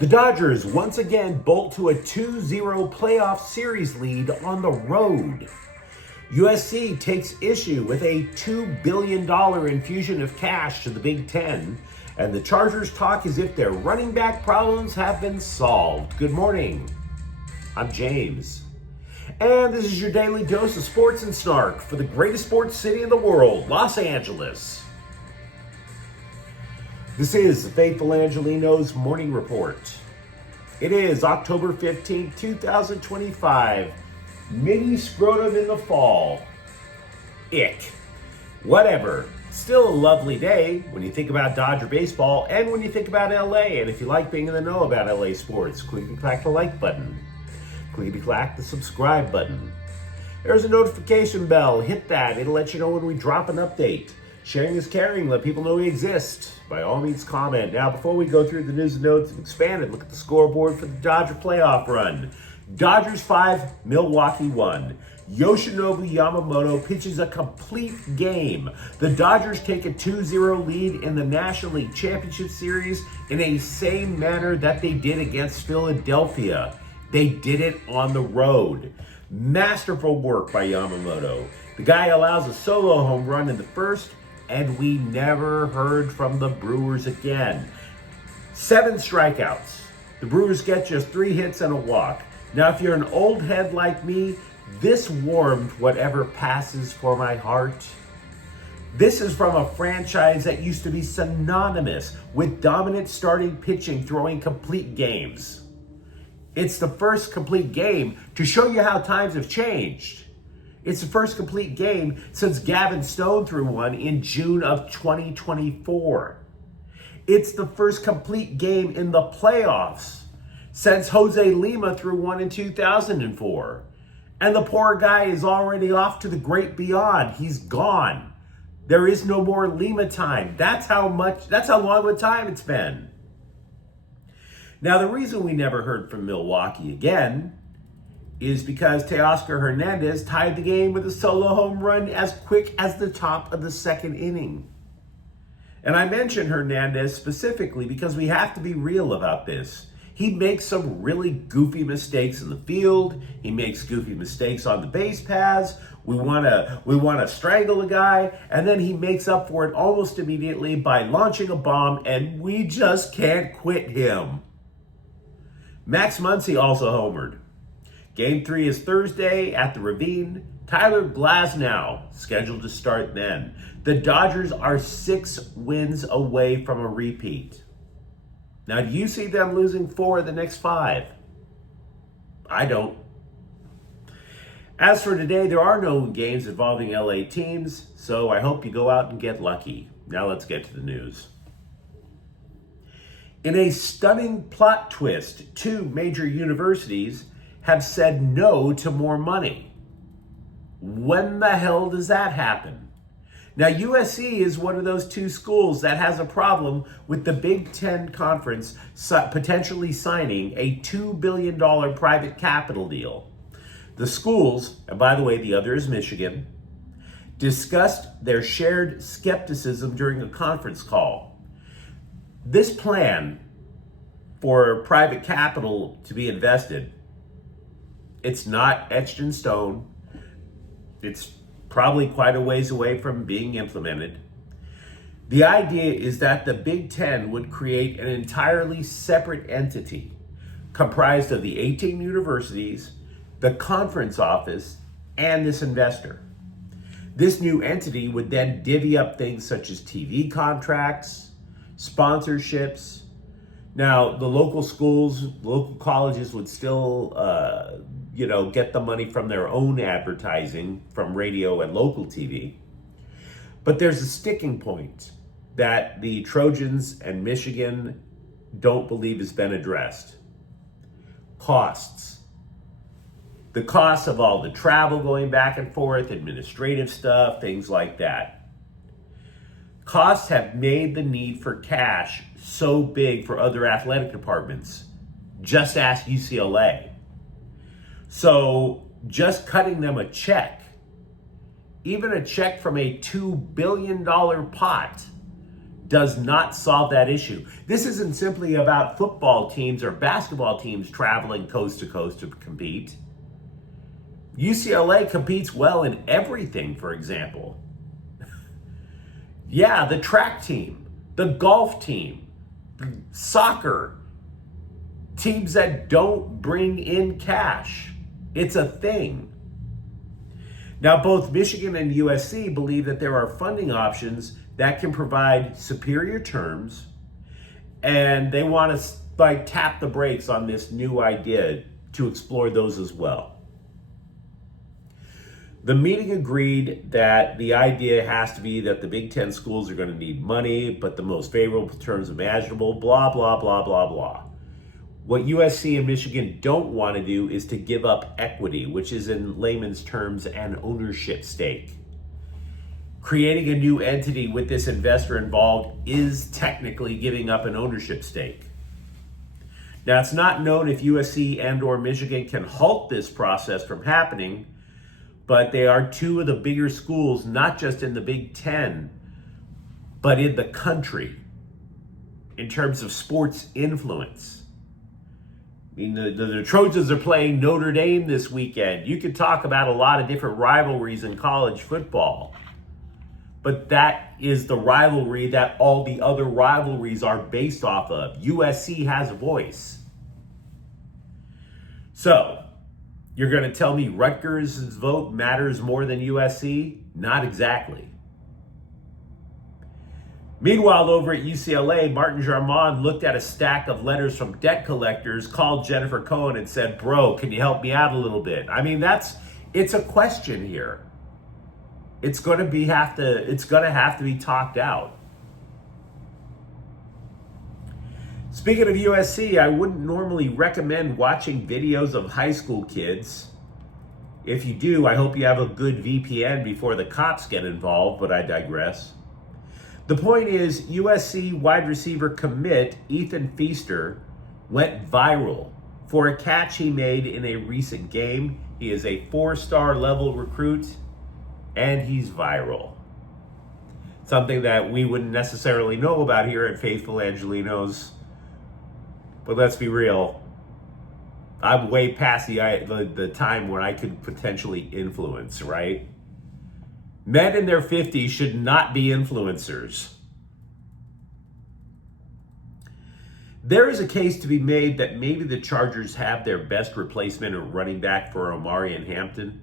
The Dodgers once again bolt to a 2-0 playoff series lead on the road. USC takes issue with a $2 billion infusion of cash to the Big Ten, and the Chargers talk as if their running back problems have been solved. Good morning. I'm James. And this is your daily dose of sports and snark for the greatest sports city in the world, Los Angeles. This is the Faithful Angelenos Morning Report. It is October 15th, 2025. Mini scrotum in the fall. Ick. Whatever. Still a lovely day when you think about Dodger baseball and when you think about LA. And if you like being in the know about LA sports, clickety-clack the like button. Clickety-clack the subscribe button. There's a notification bell. Hit that. It'll let you know when we drop an update. Sharing is caring. Let people know we exist. By all means, comment. Now, before we go through the news and notes and expand it, look at the scoreboard for the Dodger playoff run. Dodgers 5, Milwaukee 1. Yoshinobu Yamamoto pitches a complete game. The Dodgers take a 2-0 lead in the National League Championship Series in a same manner that they did against Philadelphia. They did it on the road. Masterful work by Yamamoto. The guy allows a solo home run in the first, and we never heard from the Brewers again. 7 strikeouts. The Brewers get just 3 hits and a walk. Now, if you're an old head like me, this warmed whatever passes for my heart. This is from a franchise that used to be synonymous with dominant starting pitching, throwing complete games. It's the first complete game to show you how times have changed. It's the first complete game since Gavin Stone threw one in June of 2024. It's the first complete game in the playoffs since Jose Lima threw one in 2004. And the poor guy is already off to the great beyond. He's gone. There is no more Lima time. That's how long of a time it's been. Now, the reason we never heard from Milwaukee again is because Teoscar Hernandez tied the game with a solo home run as quick as the top of the second inning. And I mention Hernandez specifically because we have to be real about this. He makes some really goofy mistakes in the field. He makes goofy mistakes on the base paths. We want to strangle a guy, and then he makes up for it almost immediately by launching a bomb, and we just can't quit him. Max Muncy also homered. Game 3 is Thursday at the Ravine. Tyler Glasnow scheduled to start then. The Dodgers are 6 wins away from a repeat. Now, do you see them losing 4 of the next 5? I don't. As for today, there are no games involving LA teams, so I hope you go out and get lucky. Now let's get to the news. In a stunning plot twist, 2 major universities have said no to more money. When the hell does that happen? Now, USC is one of those 2 schools that has a problem with the Big Ten Conference potentially signing a $2 billion private capital deal. The schools, and by the way, the other is Michigan, discussed their shared skepticism during a conference call. This plan for private capital to be invested, it's not etched in stone. It's probably quite a ways away from being implemented. The idea is that the Big Ten would create an entirely separate entity comprised of the 18 universities, the conference office, and this investor. This new entity would then divvy up things such as TV contracts, sponsorships. Now, the local schools, local colleges would still, get the money from their own advertising from radio and local TV. But there's a sticking point that the Trojans and Michigan don't believe has been addressed. Costs. The costs of all the travel going back and forth, administrative stuff, things like that. Costs have made the need for cash so big for other athletic departments. Just ask UCLA. So just cutting them a check, even a check from a $2 billion pot, does not solve that issue. This isn't simply about football teams or basketball teams traveling coast to coast to compete. UCLA competes well in everything, for example. Yeah, the track team, the golf team, soccer, teams that don't bring in cash. It's a thing. Now, both Michigan and USC believe that there are funding options that can provide superior terms, and they want to tap the brakes on this new idea to explore those as well. The meeting agreed that the idea has to be that the Big Ten schools are going to need money, but the most favorable terms imaginable, blah, blah, blah, blah, blah. What USC and Michigan don't want to do is to give up equity, which is in layman's terms an ownership stake. Creating a new entity with this investor involved is technically giving up an ownership stake. Now, it's not known if USC and or Michigan can halt this process from happening, but they are two of the bigger schools, not just in the Big Ten, but in the country in terms of sports influence. I mean, the Trojans are playing Notre Dame this weekend. You could talk about a lot of different rivalries in college football, but that is the rivalry that all the other rivalries are based off of. USC has a voice. So, you're going to tell me Rutgers' vote matters more than USC? Not exactly. Meanwhile, over at UCLA, Martin Jarmond looked at a stack of letters from debt collectors, called Jennifer Cohen and said, "Bro, can you help me out a little bit?" I mean, it's a question here. It's going to have to be talked out. Speaking of USC, I wouldn't normally recommend watching videos of high school kids. If you do, I hope you have a good VPN before the cops get involved, but I digress. The point is, USC wide receiver commit Ethan Feaster went viral for a catch he made in a recent game. He is a 4-star level recruit, and he's viral. Something that we wouldn't necessarily know about here at Faithful Angelenos. But let's be real, I'm way past the time where I could potentially influence, right? Men in their 50s should not be influencers. There is a case to be made that maybe the Chargers have their best replacement at running back for Omari and Hampton.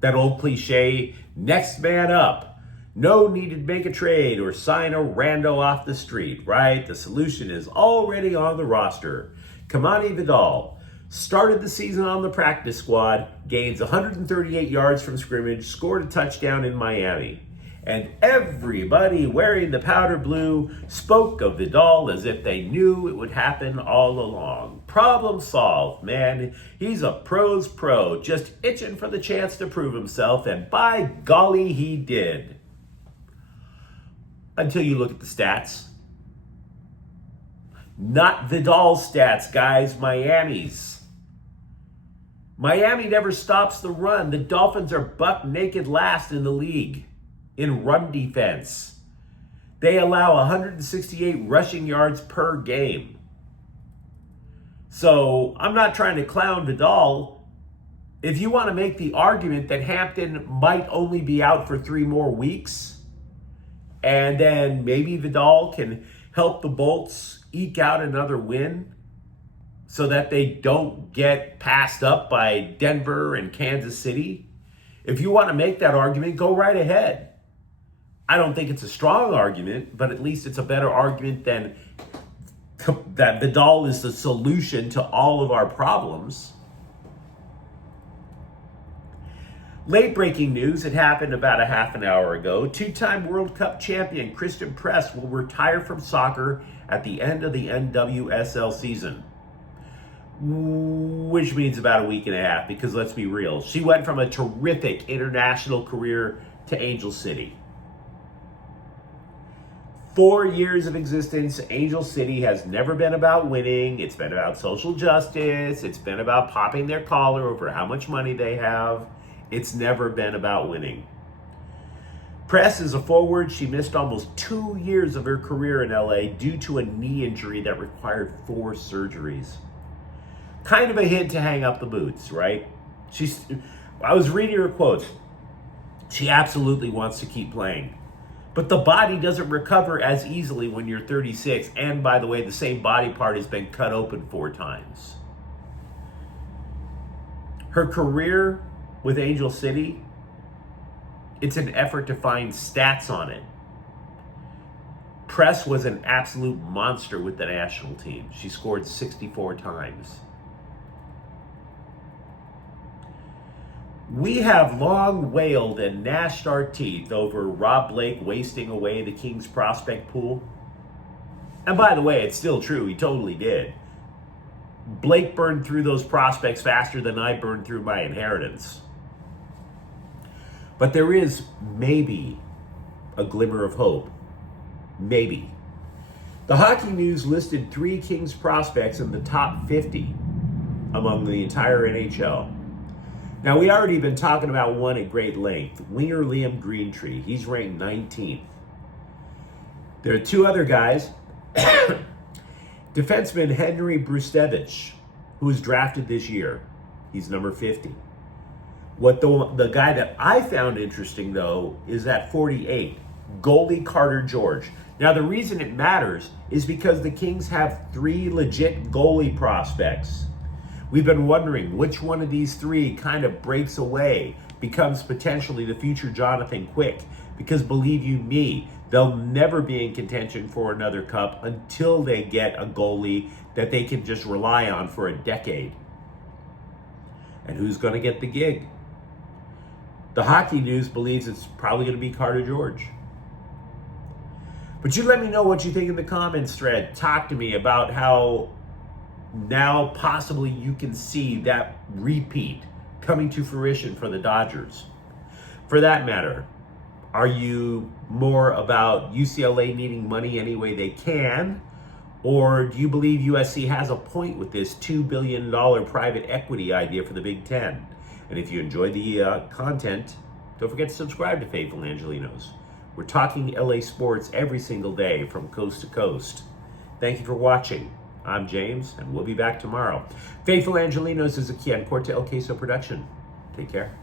That old cliche, next man up. No need to make a trade or sign a rando off the street, right? The solution is already on the roster. Kimanj Vidal started the season on the practice squad, gains 138 yards from scrimmage, scored a touchdown in Miami. And everybody wearing the powder blue spoke of Vidal as if they knew it would happen all along. Problem solved, man. He's a pro's pro, just itching for the chance to prove himself, and by golly, he did. Until you look at the stats. Not Vidal's stats, guys, Miami's. Miami never stops the run. The Dolphins are buck naked last in the league in run defense. They allow 168 rushing yards per game. So I'm not trying to clown Vidal. If you want to make the argument that Hampton might only be out for 3 more weeks, and then maybe Vidal can help the Bolts eke out another win so that they don't get passed up by Denver and Kansas City. If you want to make that argument, go right ahead. I don't think it's a strong argument, but at least it's a better argument than that Vidal is the solution to all of our problems. Late breaking news, it happened about a half an hour ago. 2-time World Cup champion Christian Press will retire from soccer at the end of the NWSL season. Which means about a week and a half, because let's be real, she went from a terrific international career to Angel City. 4 years of existence, Angel City has never been about winning. It's been about social justice. It's been about popping their collar over how much money they have. It's never been about winning. Press is a forward. She missed almost 2 years of her career in LA due to a knee injury that required 4 surgeries. Kind of a hint to hang up the boots, right? I was reading her quotes. She absolutely wants to keep playing. But the body doesn't recover as easily when you're 36. And by the way, the same body part has been cut open 4 times. Her career with Angel City, it's an effort to find stats on it. Press was an absolute monster with the national team. She scored 64 times. We have long wailed and gnashed our teeth over Rob Blake wasting away the Kings prospect pool. And by the way, it's still true. He totally did. Blake burned through those prospects faster than I burned through my inheritance. But there is maybe a glimmer of hope. Maybe. The Hockey News listed 3 Kings prospects in the top 50 among the entire NHL. Now, we already been talking about one at great length, winger Liam Greentree. He's ranked 19th. There are 2 other guys. Defenseman Henry Brustevich, who was drafted this year. He's number 50. What the guy that I found interesting, though, is at 48, goalie Carter George. Now, the reason it matters is because the Kings have 3 legit goalie prospects. We've been wondering which one of these 3 kind of breaks away, becomes potentially the future Jonathan Quick. Because believe you me, they'll never be in contention for another cup until they get a goalie that they can just rely on for a decade. And who's going to get the gig? The Hockey News believes it's probably going to be Carter George. But you let me know what you think in the comments thread. Talk to me about how now possibly you can see that repeat coming to fruition for the Dodgers. For that matter, are you more about UCLA needing money any way they can? Or do you believe USC has a point with this $2 billion private equity idea for the Big Ten? And if you enjoy the content, don't forget to subscribe to Faithful Angelenos. We're talking LA sports every single day from coast to coast. Thank you for watching. I'm James, and we'll be back tomorrow. Faithful Angelenos is a Kian Corte El Queso production. Take care.